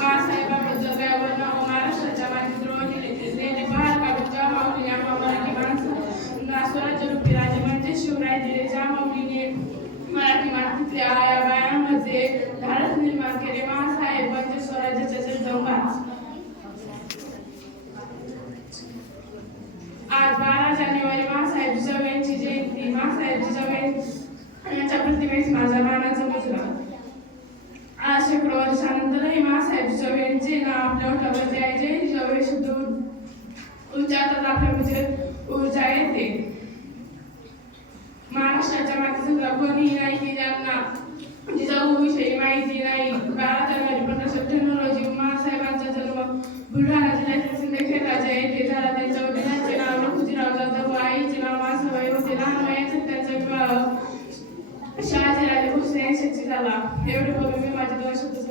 मासाहेबाबद्दल काय बोलणं महाराष्ट्राच्या मातीत रोहिणी बहार काढून ज्या माऊलीने आम्हा मराठी माणसांना स्वराज्य रूपी राजे म्हणजे शिवराय दिले, ज्या माऊलीने मराठी मातीतल्या आया बायांमध्ये धाडस निर्माण केले, मासाहेब म्हणजे स्वराज्याचे जगदंबाच. आज 12 जानेवारी मासाहेब जिजाऊ यांची जयंती. मासाहेब जिजाऊ यांच्या प्रतिमेस माझा मानाचा मुजरा. आज शेकडो वर्षानंतरही मासाहेब जिजाऊ यांचे नाव आपल्या ओठावर द्यायचे. जिजाऊ हे शब्द उच्चारतात आपल्यामध्ये ऊर्जा येते. महाराष्ट्राच्या मातीचा कोणीही नाही की ज्यांना जिजाऊ विषयी माहिती नाही. 12 जानेवारी 1598 रोजी मासाहेबांचा जन्म बुलढाणा जिल्ह्यातील सिंदखेड येथे झाला. त्यांच्या वडिलांचे नाव लखुजीराव जाधव व आईचे नाव मासाबाई होते. लहान वयातच त्यांचा विवाह शहाजीराजे भोसले यांच्याशी झाला. एवढे बोलून मी माझे 2 शब्द